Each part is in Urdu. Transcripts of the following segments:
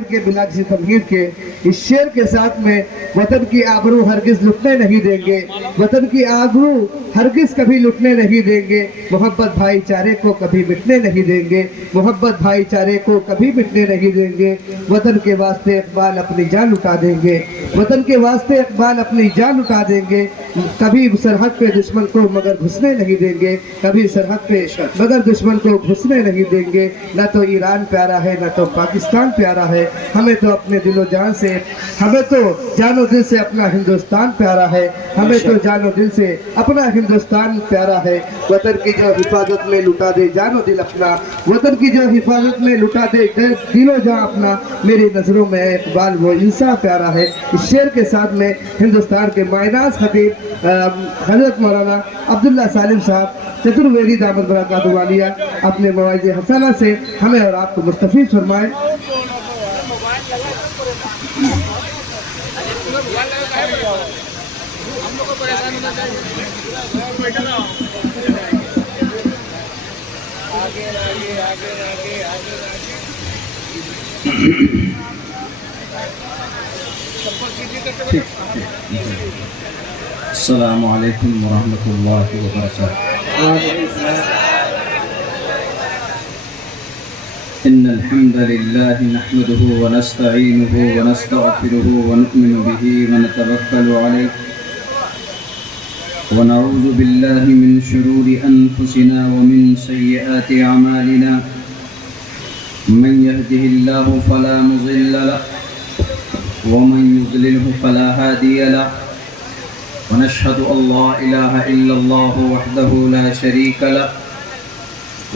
کے بلا کسی تمہید کے اس شعر کے ساتھ میں وطن کی آبرو ہرگز لٹنے نہیں دیں گے، وطن کی آبرو ہرگز کبھی لٹنے نہیں دیں گے، محبت بھائی چارے کو کبھی مٹنے نہیں دیں گے، محبت بھائی چارے کو کبھی مٹنے نہیں دیں گے، وطن کے واسطے اقبال اپنی جان لٹا دیں گے، وطن کے واسطے اقبال اپنی جان لٹا دیں گے، کبھی سرحد پہ دشمن کو مگر گھسنے نہیں دیں گے، کبھی سرحد پہ مگر دشمن کو گھسنے نہیں دیں گے، نہ تو ایران پیارا ہے نہ تو پاکستان پیارا ہے، ہمیں تو اپنے دل و جان سے، ہمیں تو جان و دل سے اپنا ہندوستان پیارا ہے، ہمیں تو جان و دل سے اپنا ہندوستان پیارا ہے، وطن کی جو حفاظت میں لٹا دے جان و دل اپنا، وطن کی جو حفاظت میں لٹا دے دل و جان اپنا، میری نظروں میں اقبال وہ انسان پیارا ہے۔ اس شعر کے ساتھ میں ہندوستان کے مائناز خطیب حضرت مولانا عبداللہ سالم صاحب چترویدی دامت برکاتہ عالیہ اپنے مواعظ حسنہ سے ہمیں اور آپ کو مستفیض فرمائے۔ السلام علیکم ورحمۃ اللہ وبرکاتہ۔ ان الحمد للہ نحمده ونستعینه ونستغفره ونؤمن به ونتوکل علیہ ونعوذ باللہ من شرور انفسنا ومن سیئات اعمالنا من يهده الله فلا مضل له ومن يضلله فلا هادي له ونشهد أن لا إله إلا الله وحده لا شريك له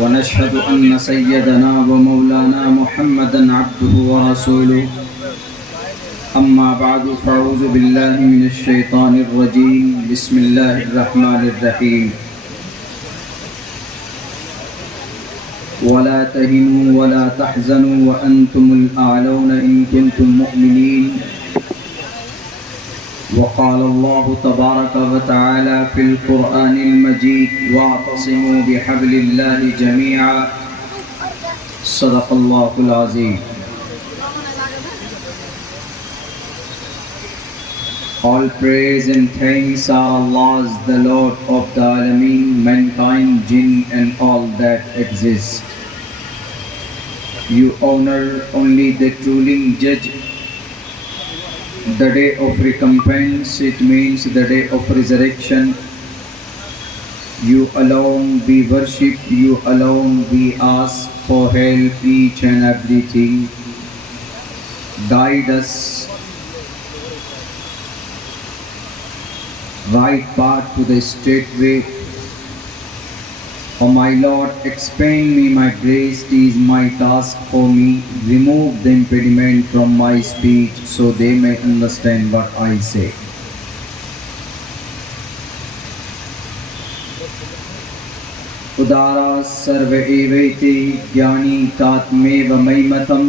ونشهد أن سيدنا ومولانا محمدا عبده ورسوله أما بعد فأعوذ بالله من الشيطان الرجيم بسم الله الرحمن الرحيم ولا تهنوا ولا تحزنوا وأنتم الأعلون إن كنتم مؤمنين وقال الله تبارك وتعالى في القرآن المجيد واعتصموا بحبل الله جميعا صدق الله العظيم. All praise and thanks are Allah's, the Lord of the Alameen, mankind, jinn and all that exists. You honor only the truly judge. The day of recompense, it means the day of resurrection. You alone we worship, you alone we ask for help each and everything. Guide us right path to the straight way. O my Lord, expand me my grace, it is my task for me. Remove the impediment from my speech so they may understand what I say. Udara sarva evete jnani tatmeva maimatam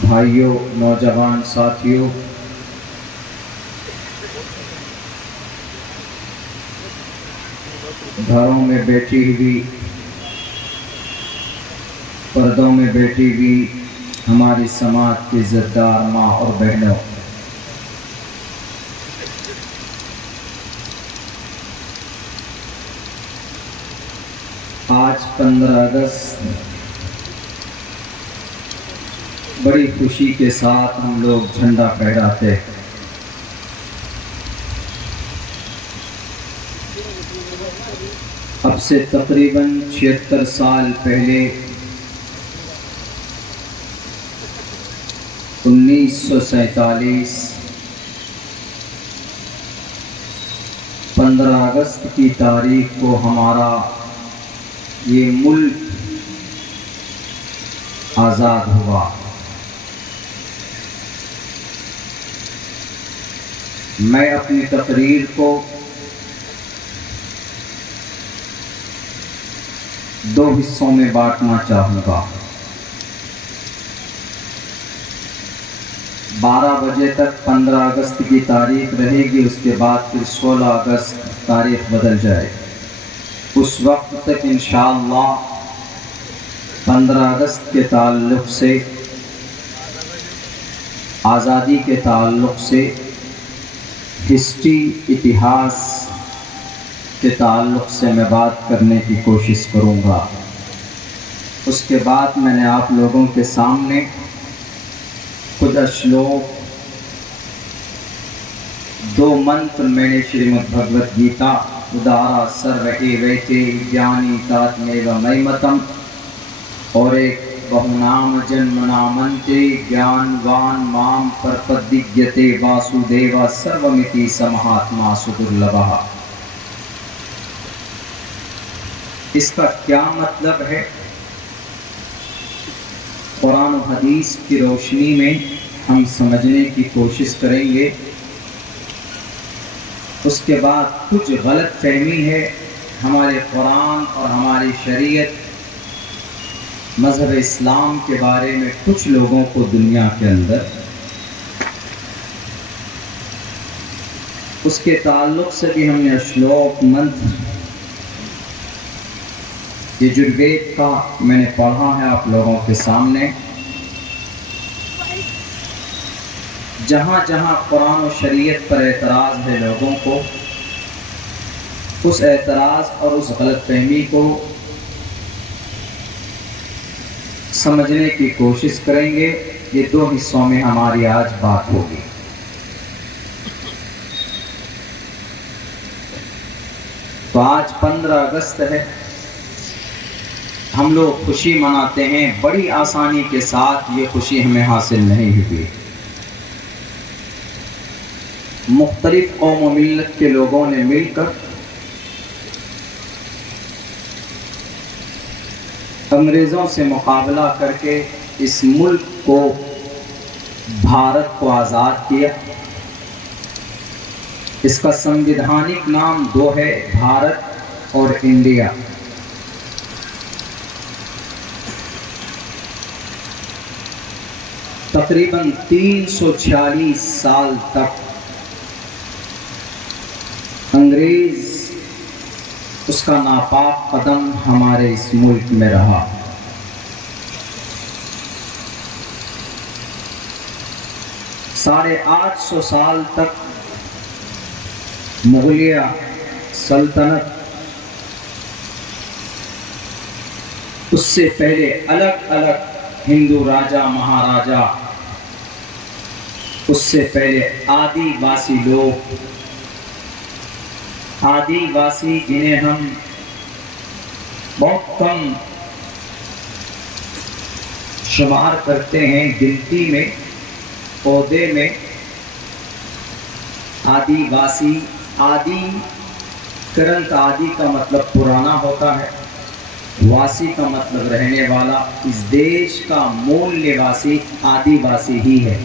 بھائیوں، نوجوان ساتھیوں، گھروں میں بیٹھی ہوئی، پردوں میں بیٹھی ہوئی ہماری سماج کی عزت دار ماں اور بہنوں، آج 15 اگست بڑی خوشی کے ساتھ ہم لوگ جھنڈا پھہراتے ہیں۔ اب سے تقریباً 76 سال پہلے 1947 15 اگست کی تاریخ کو ہمارا یہ ملک آزاد ہوا۔ میں اپنی تقریر کو 2 حصوں میں بانٹنا چاہوں گا۔ 12 بجے تک 15 اگست کی تاریخ رہے گی، اس کے بعد پھر 16 اگست تاریخ بدل جائے۔ اس وقت تک انشاءاللہ 15 اگست کے تعلق سے، آزادی کے تعلق سے، ہسٹری، اتہاس کے تعلق سے میں بات کرنے کی کوشش کروں گا۔ اس کے بعد میں نے آپ لوگوں کے سامنے کچھ اشلوک، 2 منتر میں نے شریمد بھگوت گیتا ادارا سرو ایویتے جانی تاتمیو میمتم اور ایک بہونام جنم نامنتے گیانوان مام پرپدیگیتے واسودیوا سرومیتی سمہاتما سدرلبھا۔ اس کا کیا مطلب ہے؟ قرآن و حدیث کی روشنی میں ہم سمجھنے کی کوشش کریں گے۔ اس کے بعد کچھ غلط فہمی ہے ہمارے قرآن اور ہماری شریعت، مذہب اسلام کے بارے میں کچھ لوگوں کو دنیا کے اندر، اس کے تعلق سے بھی ہم نے اشلوک منتر یجروید کا میں نے پڑھا ہے آپ لوگوں کے سامنے۔ جہاں جہاں قرآن و شریعت پر اعتراض ہے لوگوں کو، اس اعتراض اور اس غلط فہمی کو سمجھنے کی کوشش کریں گے۔ یہ 2 حصوں میں ہماری آج بات ہوگی۔ تو آج 15 اگست ہے، ہم لوگ خوشی مناتے ہیں۔ بڑی آسانی کے ساتھ یہ خوشی ہمیں حاصل نہیں ہوئی۔ مختلف قوم و ملت کے لوگوں نے مل کر انگریزوں سے مقابلہ کر کے اس ملک کو، بھارت کو آزاد کیا۔ اس کا سنویدھانک نام 2 ہے، بھارت اور انڈیا۔ تقریباً 346 سال تک انگریز اس کا ناپاک قدم ہمارے اس ملک میں رہا۔ ساڑھے 800 سال تک مغلیہ سلطنت، اس سے پہلے الگ الگ ہندو راجا مہاراجا، اس سے پہلے آدی واسی لوگ، آدی واسی جنہیں ہم بہت کم شمار کرتے ہیں گنتی میں، عہدے میں۔ آدی واسی، آدی کرنت، آدی کا مطلب پرانا ہوتا ہے، واسی کا مطلب رہنے والا۔ اس دیش کا مول نواسی آدی واسی ہی ہے۔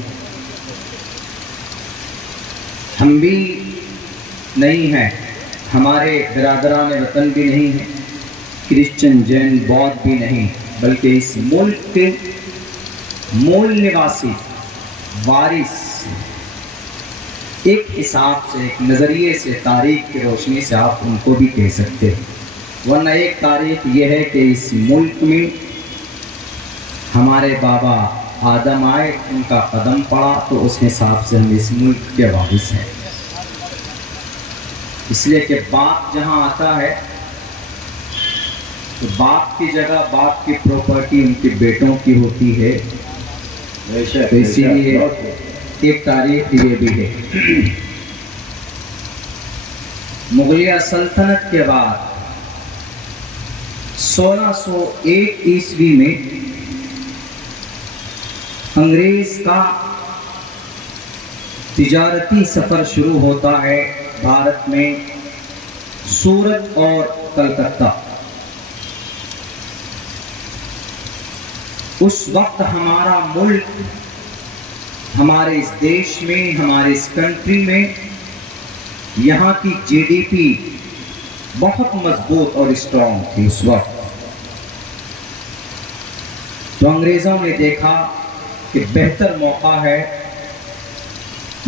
ہم بھی نہیں ہیں، ہمارے برادران وطن بھی نہیں ہیں، کرسچن، جین، بودھ بھی نہیں، بلکہ اس ملک کے مول نواسی وارث ایک حساب سے، ایک نظریے سے، تاریخ کی روشنی سے آپ ان کو بھی کہہ سکتے ہیں، ورنہ ایک تاریخ یہ ہے کہ اس ملک میں ہمارے بابا آدم آئے، ان کا قدم پڑا، تو اس حساب سے ہم اس ملک کے وارث ہیں، اس لیے کہ باپ جہاں آتا ہے تو باپ کی جگہ باپ کی پراپرٹی ان کے بیٹوں کی ہوتی ہے، تو اسی لیے ایک تاریخ یہ بھی ہے۔ مغلیہ سلطنت کے بعد 1601 عیسوی میں انگریز کا تجارتی سفر شروع ہوتا ہے بھارت میں، سورت اور کلکتہ۔ اس وقت ہمارا ملک، ہمارے اس دیش میں، ہمارے اس کنٹری میں یہاں کی جی ڈی پی بہت مضبوط اور اسٹرانگ تھی اس وقت۔ تو انگریزوں نے دیکھا کہ بہتر موقع ہے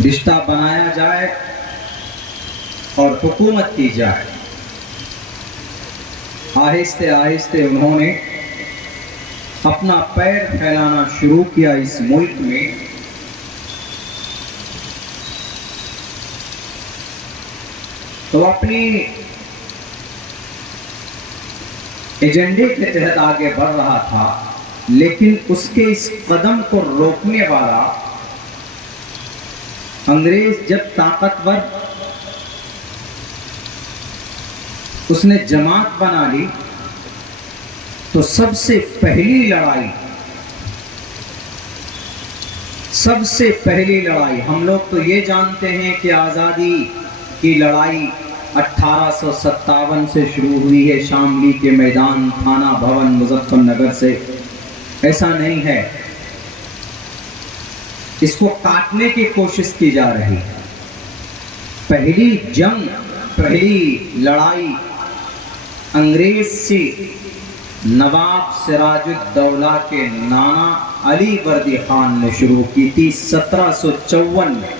رشتہ بنایا جائے اور حکومت کی جائے۔ آہستہ آہستہ انہوں نے اپنا پیر پھیلانا شروع کیا اس ملک میں۔ تو اپنی ایجنڈے کے تحت آگے بڑھ رہا تھا، لیکن اس کے اس قدم کو روکنے والا انگریز جب طاقتور اس نے جماعت بنا لی، تو سب سے پہلی لڑائی ہم لوگ تو یہ جانتے ہیں کہ آزادی کی لڑائی 1857 سے شروع ہوئی ہے، شاملی کے میدان، تھانہ بھون، مظفر نگر سے۔ ایسا نہیں ہے، اس کو کاٹنے کی کوشش کی جا رہی ہے۔ پہلی جنگ، پہلی لڑائی انگریز سے نواب سراج الدولہ کے نانا علی وردی خان نے شروع کی تھی 1754 میں۔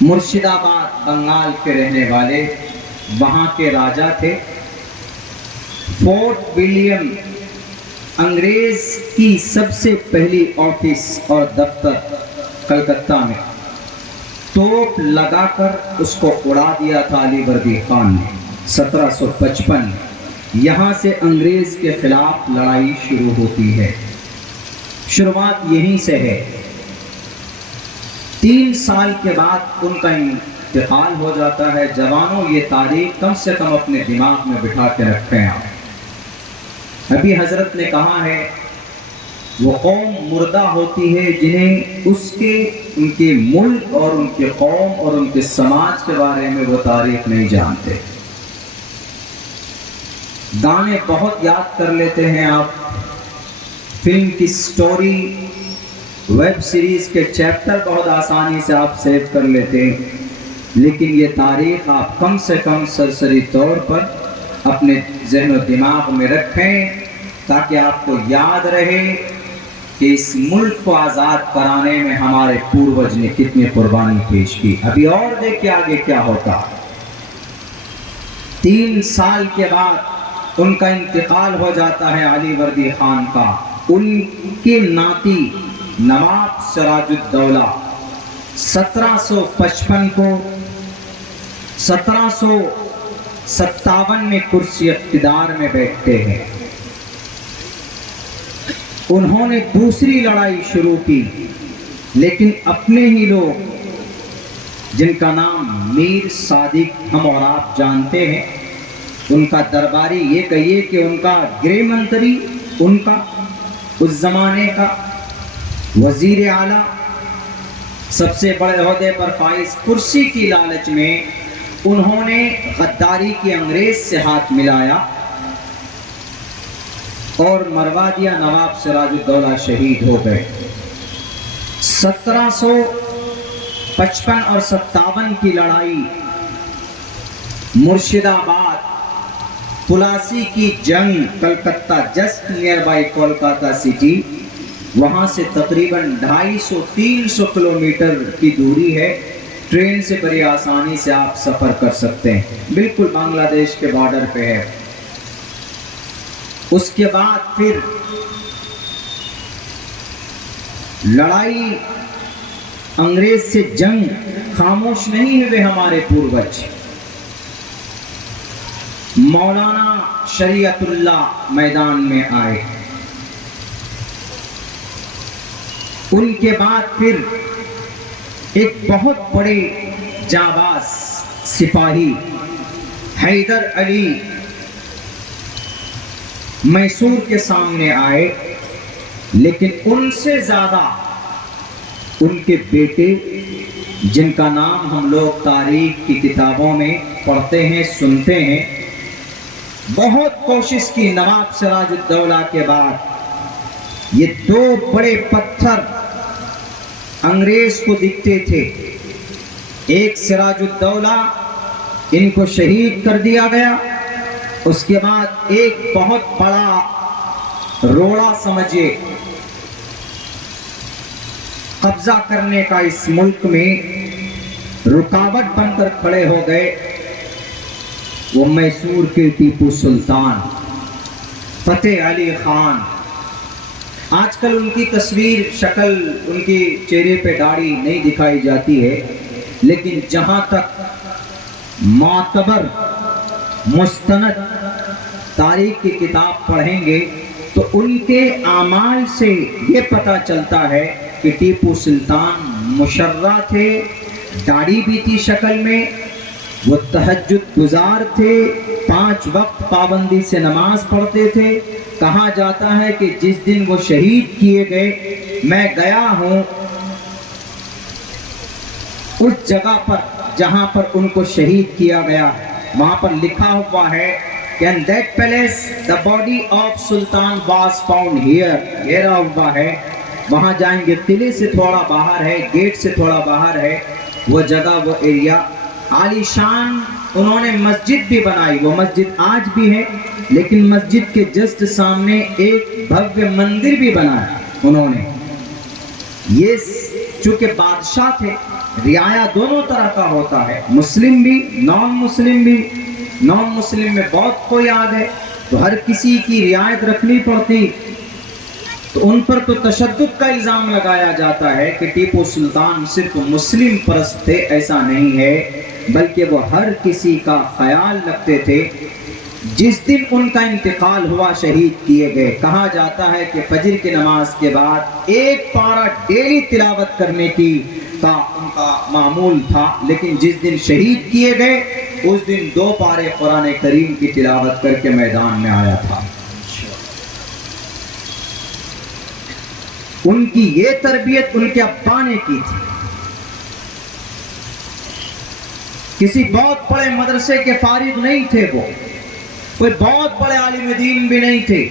مرشد آباد بنگال کے رہنے والے وہاں کے راجا تھے۔ فورٹ ولیم انگریز کی سب سے پہلی آفس اور دفتر کلکتہ میں، توپ لگا کر اس کو اڑا دیا تھا علی وردی خان نے 1755 میں۔ یہاں سے انگریز کے خلاف لڑائی شروع ہوتی ہے، شروعات یہیں سے ہے۔ 3 سال کے بعد ان کا انتقال ہو جاتا ہے۔ جوانوں، یہ تاریخ کم سے کم اپنے دماغ میں بٹھا کے رکھیں آپ۔ ابھی حضرت نے کہا ہے وہ قوم مردہ ہوتی ہے جنہیں ان کے ملک اور ان کے قوم اور ان کے سماج کے بارے میں وہ تاریخ نہیں جانتے۔ گانے بہت یاد کر لیتے ہیں آپ، فلم کی سٹوری، ویب سیریز کے چیپٹر بہت آسانی سے آپ سیو کر لیتے ہیں، لیکن یہ تاریخ آپ کم سے کم سرسری طور پر اپنے ذہن و دماغ میں رکھیں تاکہ آپ کو یاد رہے کہ اس ملک کو آزاد کرانے میں ہمارے پوروج نے کتنی قربانی پیش کی۔ ابھی اور دیکھیں آگے کیا ہوتا۔ 3 سال کے بعد ان کا انتقال ہو جاتا ہے علی وردی خان کا۔ ان کے ناتی نواب سراج الدولہ 1757 میں کرسی اقتدار میں بیٹھتے ہیں۔ انہوں نے دوسری لڑائی شروع کی، لیکن اپنے ہی لوگ جن کا نام میر صادق ہم اور آپ جانتے ہیں، ان کا درباری، یہ کہیے کہ ان کا گریہ منتری، ان کا اس زمانے کا وزیر اعلیٰ، سب سے بڑے عہدے پر فائز، کرسی کی لالچ میں انہوں نے غداری کی انگریز سے ہاتھ ملایا اور مروا دیا۔ نواب سراج الدولہ شہید ہو گئے۔ 1755 اور 57 کی لڑائی مرشد آباد پلاسی کی جنگ Calcutta just near by Kolkata city, وہاں سے تقریباً 250-300 کلومیٹر کی دوری ہے. ٹرین سے بڑی آسانی سے آپ سفر کر سکتے ہیں، بالکل بنگلہ دیش کے بارڈر پہ ہے. اس کے بعد پھر لڑائی، انگریز سے جنگ، خاموش نہیں ہوئے ہمارے پوروج. مولانا شریعت اللہ میدان میں آئے. ان کے بعد پھر ایک بہت بڑے جانباز سپاہی حیدر علی میسور کے سامنے آئے، لیکن ان سے زیادہ ان کے بیٹے، جن کا نام ہم لوگ تاریخ کی کتابوں میں پڑھتے ہیں، سنتے ہیں، بہت کوشش کی. نواب سراج الدولہ کے بعد یہ 2 بڑے پتھر انگریز کو دکھتے تھے. ایک سراج الدولہ، ان کو شہید کر دیا گیا. اس کے بعد ایک بہت بڑا روڑا سمجھے قبضہ کرنے کا اس ملک میں رکاوٹ بن کر کھڑے ہو گئے، وہ میسور کے ٹیپو سلطان فتح علی خان. آج کل ان کی تصویر، شکل، ان کی چہرے پہ داڑھی نہیں دکھائی جاتی ہے، لیکن جہاں تک معتبر مستند تاریخ کی کتاب پڑھیں گے تو ان کے اعمال سے یہ پتہ چلتا ہے کہ ٹیپو سلطان مشرع تھے، داڑھی بھی تھی شکل میں، وہ تہجد گزار تھے، 5 وقت پابندی سے نماز پڑھتے تھے. کہا جاتا ہے کہ جس دن وہ شہید کیے گئے، میں گیا ہوں اس جگہ پر جہاں پر ان کو شہید کیا گیا، وہاں پر لکھا ہوا ہے کہ in that place the body of Sultan was found here. گھیرا ہوا ہے. وہاں جائیں گے، قلعے سے تھوڑا باہر ہے، گیٹ سے تھوڑا باہر ہے وہ جگہ، وہ ایریا. عالی شان انہوں نے مسجد بھی بنائی، وہ مسجد آج بھی ہے، لیکن مسجد کے جسٹ سامنے ایک بھویہ مندر بھی بنایا انہوں نے. یہ چونکہ بادشاہ تھے، رعایا دونوں طرح کا ہوتا ہے، مسلم بھی، نان مسلم بھی. نان مسلم میں بہت کوئی آد ہے تو ہر کسی کی رعایت رکھنی پڑتی، تو ان پر تو تشدد کا الزام لگایا جاتا ہے کہ ٹیپو سلطان صرف مسلم پرست تھے. ایسا نہیں ہے، بلکہ وہ ہر کسی کا خیال رکھتے تھے. جس دن ان کا انتقال ہوا، شہید کیے گئے، کہا جاتا ہے کہ فجر کی نماز کے بعد 1 پارہ ڈیلی تلاوت کرنے کی کا ان کا معمول تھا، لیکن جس دن شہید کیے گئے اس دن 2 پارے قرآن کریم کی تلاوت کر کے میدان میں آیا تھا. ان کی یہ تربیت ان کے ابا نے کی تھی. کسی بہت بڑے مدرسے کے فارغ نہیں تھے، وہ کوئی بہت بڑے عالم دین بھی نہیں تھے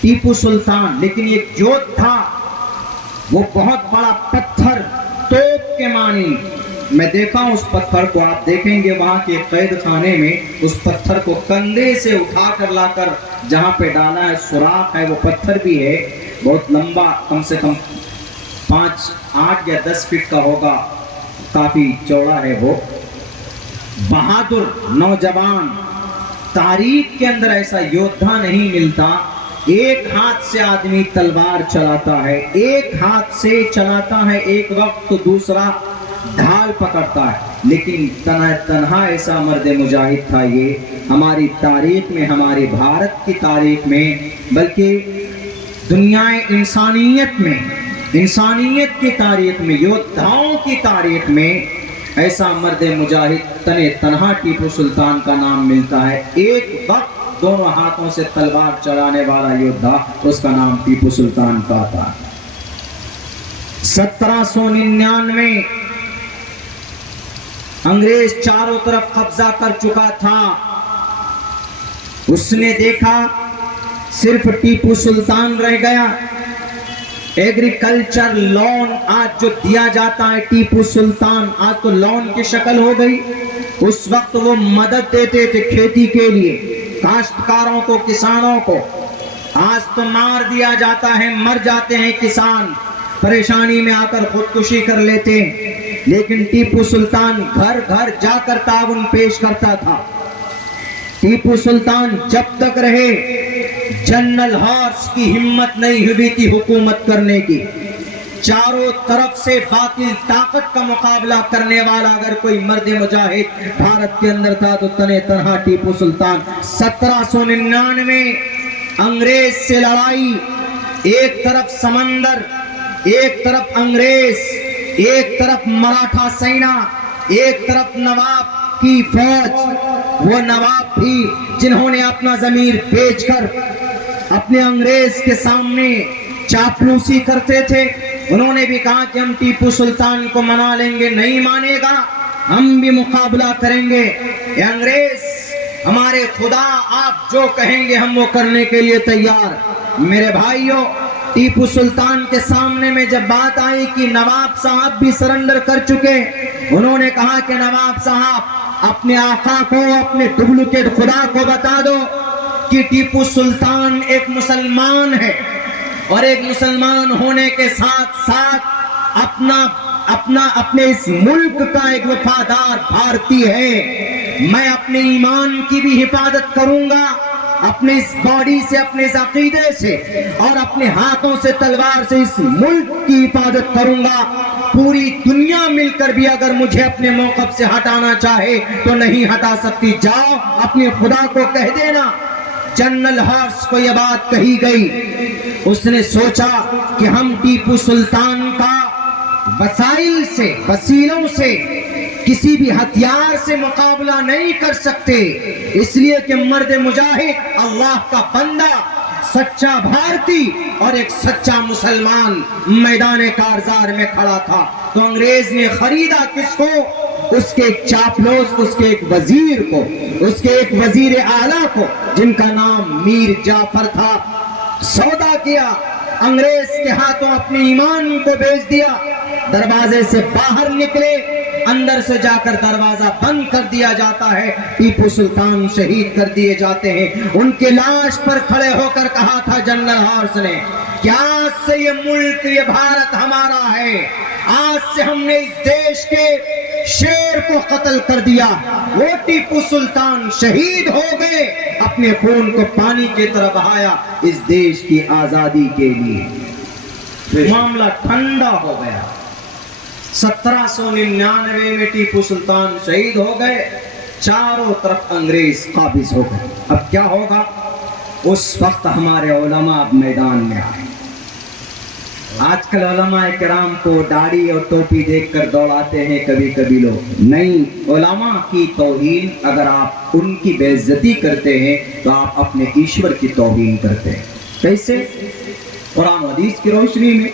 ٹیپو سلطان، لیکن ایک جوت تھا. وہ بہت بڑا پتھر توپ کے مانی، میں دیکھا ہوں اس پتھر کو، آپ دیکھیں گے وہاں کے قید خانے میں اس پتھر کو کندھے سے اٹھا کر لا کر جہاں پہ ڈالا ہے، سوراخ ہے، وہ پتھر بھی ہے بہت لمبا، کم سے کم 5, 8 یا 10 فٹ کا ہوگا، کافی چوڑا ہے وہ. بہادر نوجوان، تاریخ کے اندر ایسا یودھا نہیں ملتا. ایک ہاتھ سے آدمی تلوار چلاتا ہے، ایک ہاتھ سے چلاتا ہے ایک وقت تو دوسرا ڈھال پکڑتا ہے، لیکن تنہا ایسا مرد مجاہد تھا. یہ ہماری تاریخ میں، ہماری بھارت کی تاریخ میں، بلکہ دنیا انسانیت میں، انسانیت کی تاریخ میں، یودھاؤں کی تاریخ میں ایسا مرد مجاہد تنہا ٹیپو سلطان کا نام ملتا ہے. ایک وقت دونوں ہاتھوں سے تلوار چلانے والا یودھا، اس کا نام ٹیپو سلطان کا تھا. 1799 انگریز چاروں طرف قبضہ کر چکا تھا. اس نے دیکھا صرف ٹیپو سلطان رہ گیا. ایگریکلچر لون آج جو دیا جاتا ہے ٹیپو سلطان، آج تو لون کی شکل ہو گئی. اس وقت وہ مدد دیتے تھے کھیتی کے لیے. کاشتکاروں کو, کسانوں کو. آج تو مار دیا جاتا ہے, مر جاتے ہیں کسان, پریشانی میں آ کر خودکشی کر لیتے ہیں. لیکن ٹیپو سلطان گھر گھر جا کر تعاون پیش کرتا تھا. ٹیپو سلطان جب تک رہے جنرل ہارس کی ہمت نہیں ہوئی تھی حکومت کرنے کی. چاروں طرف سے باطل طاقت کا مقابلہ کرنے والا اگر کوئی مرد مجاہد بھارت کے اندر تھا تو تنے تنہا ٹیپو سلطان. 1799 انگریز سے لڑائی, ایک طرف سمندر, ایک طرف انگریز, ایک طرف مراٹھا سینا, ایک طرف نواب کی فوج. وہ نواب بھی جنہوں نے اپنا ضمیر بیچ کر اپنے انگریز کے سامنے چاپلوسی کرتے تھے, انہوں نے بھی کہا کہ ہم ٹیپو سلطان کو منا لیں گے. نہیں مانے گا, ہم بھی مقابلہ کریں گے. اے انگریز, ہمارے خدا آپ جو کہیں گے ہم وہ کرنے کے لیے تیار. میرے بھائیوں, ٹیپو سلطان کے سامنے میں جب بات آئی کہ نواب صاحب بھی سرنڈر کر چکے, انہوں نے کہا کہ نواب صاحب اپنے آقا کو, اپنے ڈپلیکیٹ خدا کو بتا دو کہ ٹیپو سلطان ایک مسلمان ہے اور ایک مسلمان ہونے کے ساتھ ساتھ اپنے اس ملک کا ایک وفادار بھارتی ہے. میں اپنے ایمان کی بھی حفاظت کروں گا, اپنے اس باڈی سے, اپنے اس عقیدے سے اور اپنے ہاتھوں سے, تلوار سے اس ملک کی حفاظت کروں گا. پوری دنیا مل کر بھی اگر مجھے اپنے موقف سے ہٹانا چاہے تو نہیں ہٹا سکتی. جاؤ اپنے خدا کو کہہ دینا. جنرل ہارس کو یہ بات کہی گئی. اس نے سوچا کہ ہم ٹیپو سلطان کا وسائل سے, وسیلوں سے, کسی بھی ہتھیار سے مقابلہ نہیں کر سکتے, اس لیے کہ مرد مجاہد, اللہ کا بندہ, سچا بھارتی اور ایک سچا مسلمان میدان کارزار میں کھڑا تھا. تو انگریز نے خریدا کس کو؟ اس کے چاپلوس, اس کے ایک وزیر کو, اس کے ایک وزیر اعلیٰ کو جن کا نام میر جعفر تھا. سودا کیا, انگریز کے ہاتھوں اپنے ایمان کو بیچ دیا. دروازے سے باہر نکلے, اندر سے جا کر دروازہ بند کر دیا جاتا ہے. ٹیپو سلطان شہید کر دیے جاتے ہیں. ان کے لاش پر کھڑے ہو کر کہا تھا جنرل ہارس نے کہ آج سے یہ ملک, یہ بھارت ہمارا ہے. آج سے ہم نے اس دیش کے شیر کو قتل کر دیا. وہ ٹیپو سلطان شہید ہو گئے, اپنے خون کو پانی کی طرح بہایا اس دیش کی آزادی کے لیے. معاملہ ٹھنڈا ہو گیا. 1799 میں ٹیپو سلطان شہید ہو گئے, چاروں طرف انگریز قابض ہو گئے. اب کیا ہوگا؟ اس وقت ہمارے علماء اب میدان میں آئے. آج کل علماء کرام کو داڑھی اور ٹوپی دیکھ کر دوڑاتے ہیں کبھی کبھی لوگ. نہیں, علماء کی توہین, اگر آپ ان کی بے عزتی کرتے ہیں تو آپ اپنے ایشور کی توہین کرتے ہیں. کیسے؟ قرآن و حدیث کی روشنی میں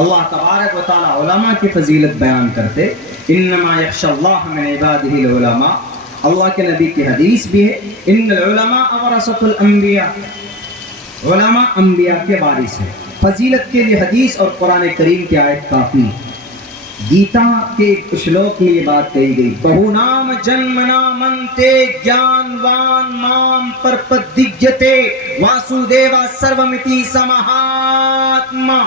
اللہ تبارک و تعالی علماء کی فضیلت بیان کرتے. انما یخشی اللہ من عبادہ العلماء. اللہ کے نبی کی حدیث بھی ہے, ان العلماء ورثۃ الانبیاء. علماء انبیاء کے وارث ہیں. فضیلت کے لیے حدیث اور قرآن کریم کی آیت کافی. گیتا کے شلوک میں یہ بات کہی گئی, بہو نام جنمنا منتے جانوان مام پرپدیجتے واسودیوا سرومتی سمہاتما.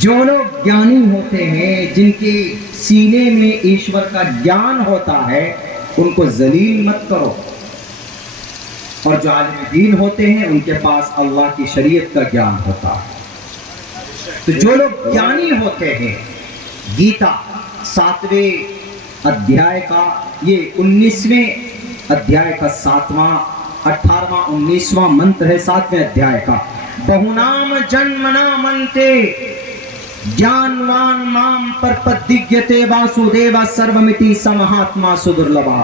جو لوگ گیانی ہوتے ہیں, جن کے سینے میں ایشور کا گیان ہوتا ہے, ان کو ذلیل مت کرو. اور جو عالم دین ہوتے ہیں ان کے پاس اللہ کی شریعت کا گیان ہوتا ہے. تو جو لوگ گیانی ہوتے ہیں, گیتا 7ویں ادھیائے کا, یہ 19ویں ادھیائے کا 7واں 18واں 19واں منتر ہے 7ویں ادھیائے کا. بہونام جنمنا منتے جانوان مام پرپدیجتے واسودیوا سرومتی سمہاتما سدرلبھا.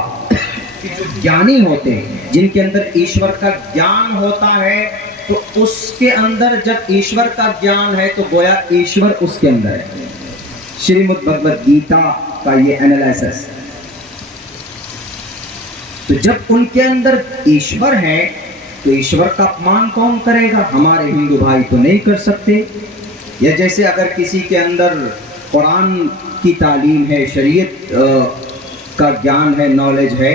جو گیانی ہوتے ہیں, جن کے اندر ایشور کا گیان ہوتا ہے, تو اس کے اندر جب ایشور کا گیان ہے تو گویا ایشور اس کے اندر ہے. شریمد بھگوت گیتا کا یہ انالیسس. تو جب ان کے اندر ایشور ہے تو ایشور کا اپمان کون کرے گا؟ ہمارے ہندو بھائی تو نہیں کر سکتے. یا جیسے اگر کسی کے اندر قرآن کی تعلیم ہے, شریعت کا گیان ہے, نالج ہے,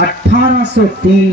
1803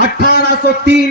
1803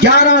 11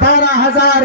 12,000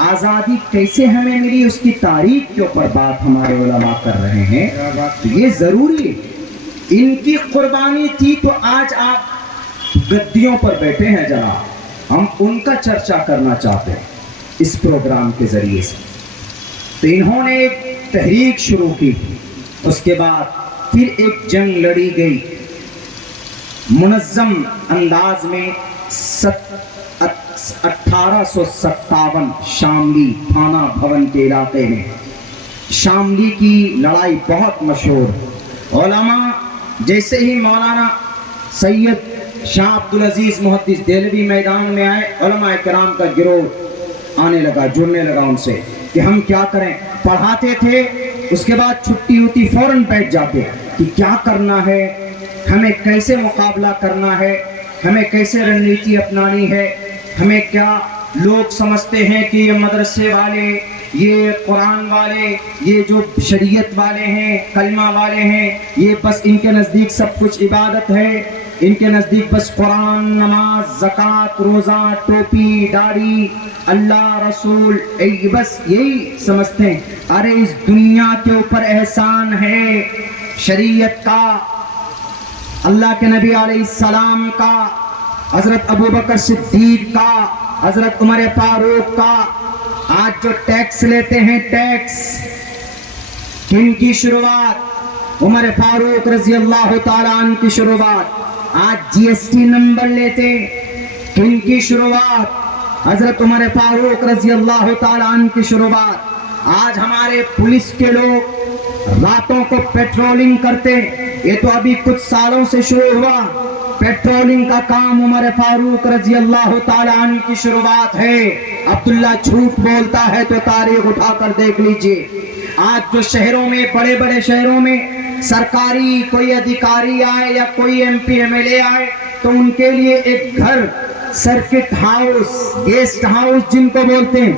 آزادی کیسے ہمیں ملی اس کی تاریخ کے اوپر بات ہمارے علماء کر رہے ہیں. یہ ضروری ہے. ان کی قربانی تھی تو آج آپ گدیوں پر بیٹھے ہیں جناب. ہم ان کا چرچا کرنا چاہتے ہیں اس پروگرام کے ذریعے سے. تو انہوں نے ایک تحریک شروع کی, اس کے بعد پھر ایک جنگ لڑی گئی منظم انداز میں. 1857 شاملی تھانہ بھون کے علاقے میں شاملی کی لڑائی بہت مشہور. علماء جیسے ہی مولانا سید شاہ عبدالعزیز محدث دہلوی میدان میں آئے, علماء کرام کا گروہ آنے لگا, جڑنے لگا ان سے کہ ہم کیا کریں. پڑھاتے تھے, اس کے بعد چھٹی ہوتی فوراً بیٹھ جاتے کہ کیا کرنا ہے, ہمیں کیسے مقابلہ کرنا ہے, ہمیں کیسے رننیتی اپنانی ہے, ہمیں کیا لوگ سمجھتے ہیں کہ یہ مدرسے والے, یہ قرآن والے, یہ جو شریعت والے ہیں, کلمہ والے ہیں, یہ بس ان کے نزدیک سب کچھ عبادت ہے, ان کے نزدیک بس قرآن, نماز, زکوٰۃ, روزہ, ٹوپی, داڑھی, اللہ, رسول, بس یہی سمجھتے ہیں. ارے اس دنیا کے اوپر احسان ہے شریعت کا, اللہ کے نبی علیہ السلام کا, حضرت ابوبکر صدیق کا, حضرت عمر فاروق کا. آج جو ٹیکس لیتے ہیں, ٹیکس کن کی شروعات؟ عمر فاروق رضی اللہ تعالیٰ عنہ کی شروعات. آج جی ایس ٹی نمبر لیتے کن کی شروعات؟ حضرت عمر فاروق رضی اللہ تعالیٰ عنہ کی شروعات. آج ہمارے پولیس کے لوگ راتوں کو پیٹرولنگ کرتے, یہ تو ابھی کچھ سالوں سے شروع ہوا. پیٹرولنگ کا کام عمر فاروق رضی اللہ تعالیٰ عنہ کی شروعات ہے. عبداللہ جھوٹ بولتا ہے تو تاریخ اٹھا کر دیکھ لیجئے. آج جو شہروں میں, بڑے بڑے شہروں میں سرکاری کوئی ادھیکاری آئے یا کوئی M P M L A آئے تو ان کے لیے ایک گھر, سرکٹ ہاؤس, گیسٹ ہاؤس جن کو بولتے ہیں,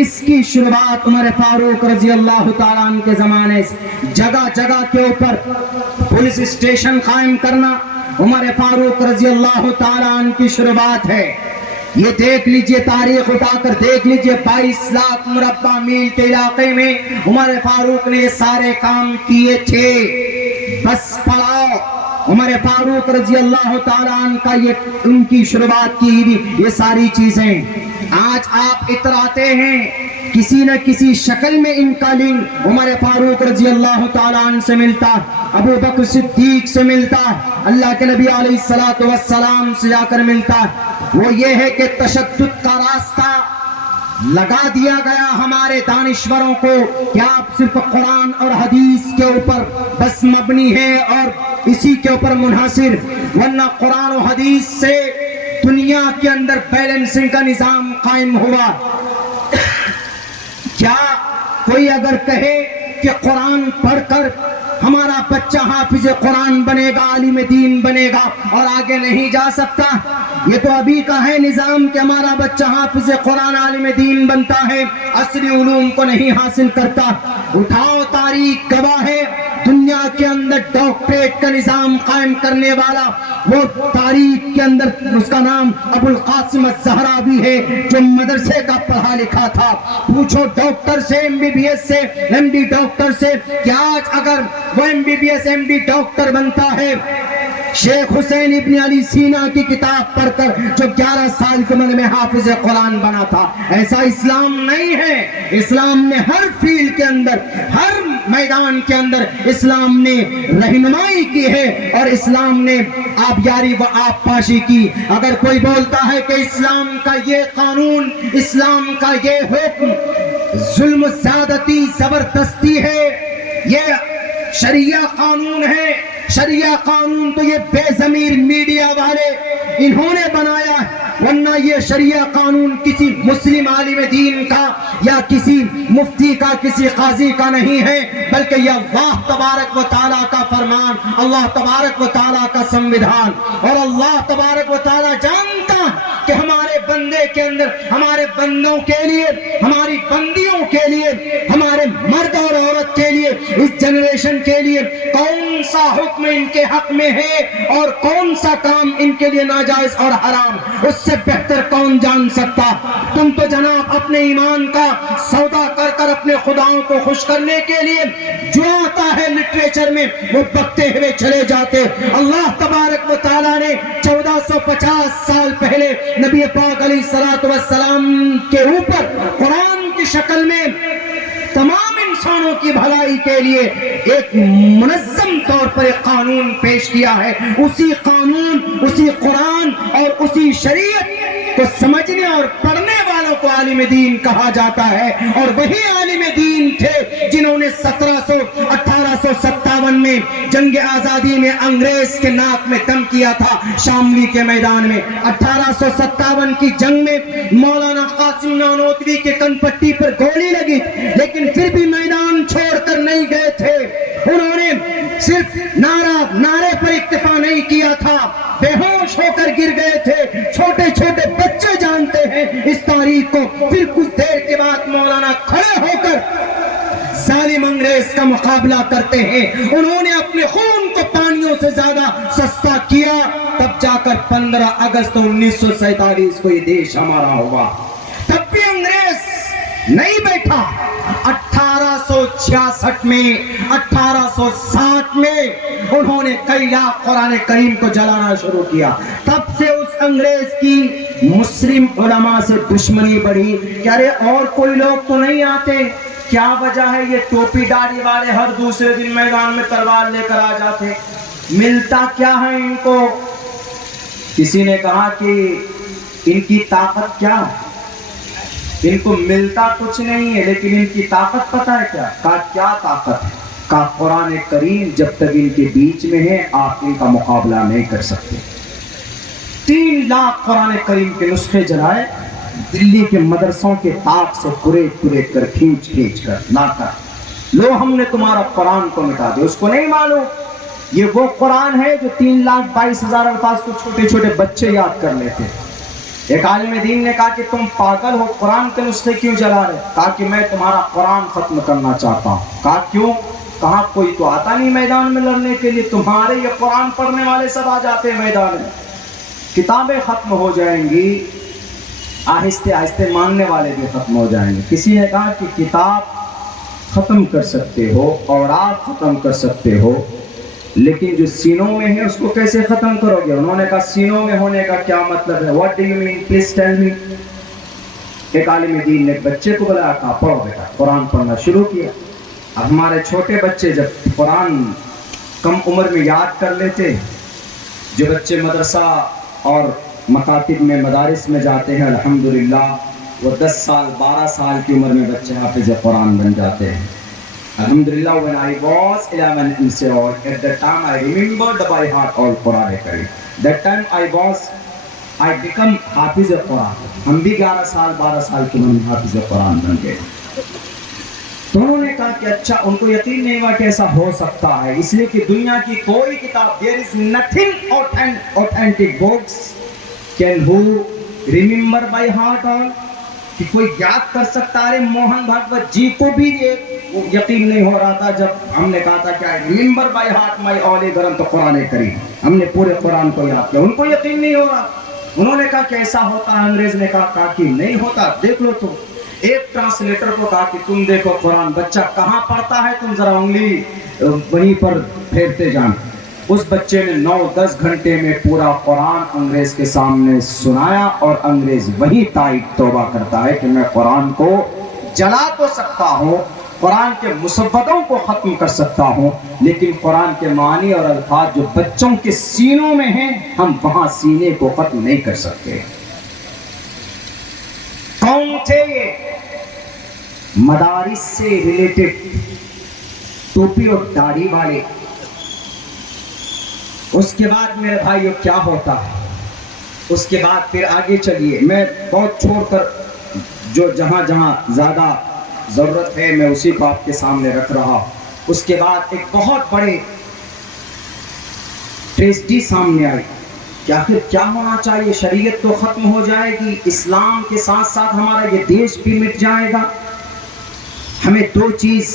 اس کی شروعات عمر فاروق رضی اللہ تعالیٰ عنہ کے زمانے سے. جگہ جگہ کے اوپر پولیس اسٹیشن قائم کرنا عمر فاروق رضی اللہ تعالیٰ عنہ کی شروعات ہے. یہ دیکھ لیجئے, تاریخ اٹھا کر دیکھ لیجئے, 22 لاکھ مربع میل کے علاقے میں عمر فاروق نے یہ سارے کام کیے تھے. بس پڑھاؤ, عمر فاروق رضی اللہ تعالیٰ عنہ کا یہ ان کی شروعات کی بھی یہ ساری چیزیں. آج آپ اتراتے ہیں, کسی نہ کسی شکل میں ان کا لنک عمر فاروق رضی اللہ تعالیٰ عنہ سے ملتا, ابو بکر صدیق سے ملتا, اللہ کے نبی علیہ الصلوۃ والسلام سے جا کر ملتا. وہ یہ ہے کہ تشدد کا راستہ لگا دیا گیا ہمارے دانشوروں کو کہ آپ صرف قرآن اور حدیث کے اوپر بس مبنی ہے اور اسی کے اوپر منحصر, ورنہ قرآن و حدیث سے دنیا کے اندر بیلنسنگ کا نظام قائم ہوا. کیا کوئی اگر کہے کہ قرآن پڑھ کر ہمارا بچہ حافظ قرآن بنے گا, عالم دین بنے گا اور آگے نہیں جا سکتا؟ یہ تو ابھی کا ہے نظام کہ ہمارا بچہ حافظ قرآن عالم دین بنتا ہے, عصری علوم کو نہیں حاصل کرتا. اٹھاؤ, تاریخ گواہ ہے, دنیا کے اندر ڈاکٹریٹ کا نظام قائم کرنے والا وہ تاریخ کے اندر اس کا نام ابو القاسم الزہراوی ہے, جو مدرسے کا پڑھا لکھا تھا. پوچھو ڈاکٹر سے, ایم بی بی ایس سے, ایم ڈی ڈاکٹر سے, کہ آج اگر وہ M B B S M D doctor بنتا ہے شیخ حسین ابن علی سینا کی کتاب پڑھ کر, جو 11 سال کی عمر میں حافظ قرآن بنا تھا, ایسا اسلام نہیں ہے. اسلام نے ہر فیلڈ کے اندر, ہر میدان کے اندر اسلام نے رہنمائی کی ہے اور اسلام نے آبیاری و آب پاشی کی. اگر کوئی بولتا ہے کہ اسلام کا یہ قانون, اسلام کا یہ حکم ظلم, زیادتی, زبردستی ہے, یہ شریعہ قانون ہے, شریعہ قانون تو یہ بے ضمیر میڈیا والے انہوں نے بنایا ہے, ورنہ یہ شریعہ قانون کسی مسلم عالم دین کا یا کسی مفتی کا, کسی قاضی کا نہیں ہے, بلکہ یہ اللہ تبارک و تعالیٰ کا فرمان, اللہ تبارک و تعالیٰ کا سنویدھان. اور اللہ تبارک و تعالیٰ جانتا کہ ہمارے بندے کے اندر, ہمارے بندوں کے لیے, ہماری بندیوں کے لیے, ہمارے مرد اور عورت کے لیے اس جنریشن کے لیے کون سا حکم ان کے حق میں ہے اور کون سا کام ان کے لیے ناجائز اور حرام، اس سے بہتر کون جان سکتا؟ تم تو جناب اپنے ایمان کا سودا کر کر اپنے خداؤں کو خوش کرنے کے لیے جو آتا ہے لٹریچر میں وہ بکتے ہوئے چلے جاتے۔ اللہ تبارک و تعالیٰ نے 1450 سال پہلے نبی پاک علیہ الصلوۃ والسلام کے اوپر قرآن کی شکل میں تمام انسانوں کی بھلائی کے لیے ایک منظم طور پر ایک قانون پیش کیا ہے۔ اسی قانون، اسی قرآن اور اسی شریعت کو سمجھنے اور پڑھنے والوں کو عالم دین کہا جاتا ہے، اور وہی عالم دین تھے جنہوں نے 1857 میں جنگ آزادی میں انگریز کے ناک میں دم کیا تھا شاملی کے میدان میں۔ 1857 کی جنگ میں مولانا قاسم نانوتوی کے کن پٹی پر گولی لگی، لیکن پھر بھی میدان چھوڑ کر نہیں گئے تھے۔ انہوں نے صرف نعرے پر اکتفا نہیں کیا تھا، بے ہوش ہو کر گر گئے تھے۔ چھوٹے چھوٹے بچے جانتے ہیں اس تاریخ کو۔ پھر کچھ دیر کے بعد مولانا کھڑے ہو کر ظالم انگریز کا مقابلہ کرتے ہیں۔ انہوں نے اپنے خون کو پانیوں سے زیادہ سستا کیا، تب جا کر 15 اگست 1947 کو یہ دیش ہمارا ہوا۔ تب بھی انگریز نہیں بیٹھا۔ 1866 میں، 1860 میں انہوں نے کئی لاکھ قرآن کریم کو جلانا شروع کیا۔ تب سے اس انگریز کی مسلم علماء سے دشمنی بڑھی کہ ارے اور کوئی لوگ تو نہیں آتے، کیا وجہ ہے یہ ٹوپی داڑھی والے ہر دوسرے دن میدان میں تلوار لے کر آ جاتے، ملتا کیا ہے ان کو؟ کسی نے کہا کہ ان کی طاقت کیا ہے؟ ان کو ملتا کچھ نہیں ہے، لیکن ان کی طاقت پتہ ہے کیا؟ کیا طاقت ہے؟ کا قرآن کریم جب تک ان کے بیچ میں ہے آپ ان کا مقابلہ نہیں کر سکتے۔ 3 لاکھ قرآن کریم کے نسخے جلائے، دلی کے مدرسوں کے طاق سے کریٹ کر کھینچ کر لا کر لو ہم نے تمہارا قرآن کو مٹا دیا۔ اس کو نہیں معلوم یہ وہ قرآن ہے جو 3,22,000 الفاظ کو چھوٹے چھوٹے بچے یاد کر لیتے۔ ایک عالم دین نے کہا کہ تم پاگل ہو، قرآن کے نسخے کیوں جلا رہے؟ کہا کہ میں تمہارا قرآن ختم کرنا چاہتا ہوں۔ کہا کیوں؟ کہا کوئی تو آتا نہیں میدان میں لڑنے کے لیے، تمہارے یہ قرآن پڑھنے والے سب آ جاتے ہیں میدان میں، کتابیں ختم ہو جائیں گی، آہستہ آہستہ ماننے والے بھی ختم ہو جائیں گے۔ کسی نے کہا کہ کتاب ختم کر سکتے ہو، اوراد ختم کر سکتے ہو، لیکن جو سینوں میں ہے اس کو کیسے ختم کرو گے؟ انہوں نے کہا سینوں میں ہونے کا کیا مطلب ہے؟ What do you mean, please tell me. ایک عالم دین نے ایک بچے کو بلایا، کہا پڑھو بیٹا۔ قرآن پڑھنا شروع کیا۔ اب ہمارے چھوٹے بچے جب قرآن کم عمر میں یاد کر لیتے، جو بچے مدرسہ اور مکاتب میں مدارس میں جاتے ہیں الحمدللہ وہ 10 سال 12 سال کی عمر میں بچے حافظ قرآن بن جاتے ہیں الحمدللہ۔ When I was 11 years old, at that time I remembered by heart all Quran Karim. That time I become حافظ قرآن۔ ہم بھی 11 سال 12 سال کی عمر میں حافظ قرآن بن گئے۔ تو انہوں نے کہا کہ اچھا، ان کو یقین نہیں ہوا کہ ایسا ہو سکتا ہے، اس لیے کہ دنیا کی کوئی کتاب there is nothing authentic books can who remember by heart all، کہ کوئی یاد کر سکتا ہے۔ موہن بھاگوت جی کو بھی یہ یقین نہیں ہو رہا تھا جب ہم نے کہا تھا کہ ریمبر بائی ہارٹ مائی اول گرنتھ قرآن کریم، ہم نے پورے قرآن کو یاد کیا، ان کو یقین نہیں ہو رہا۔ انہوں نے کہا کہ ایسا ہوتا ہے، انگریز نے کہا کہ نہیں ہوتا، دیکھ لو تم۔ ایک ٹرانسلیٹر کو کہا کہ تم دیکھو قرآن بچہ کہاں پڑھتا ہے، تم ذرا انگلی وہیں پر پھیرتے جان۔ اس بچے نے 9-10 گھنٹے میں پورا قرآن انگریز کے سامنے سنایا، اور انگریز وہی تائید توبہ کرتا ہے کہ میں قرآن کو جلا تو سکتا ہوں، قرآن کے مسودوں کو ختم کر سکتا ہوں، لیکن قرآن کے معنی اور الفاظ جو بچوں کے سینوں میں ہیں ہم وہاں سینے کو ختم نہیں کر سکتے۔ کون تھے یہ؟ مدارس سے ریلیٹڈ ٹوپی اور داڑھی والے۔ اس کے بعد میرے بھائیو کیا ہوتا ہے؟ اس کے بعد پھر آگے چلیے، میں بہت چھوڑ کر جو جہاں جہاں زیادہ ضرورت ہے میں اسی کو آپ کے سامنے رکھ رہا ہوں۔ اس کے بعد ایک بہت بڑے ٹریجڈی سامنے آئی کہ آخر کیا ہونا چاہیے؟ شریعت تو ختم ہو جائے گی، اسلام کے ساتھ ساتھ ہمارا یہ دیش بھی مٹ جائے گا، ہمیں 2 چیز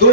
2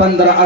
15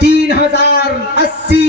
3080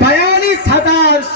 42,000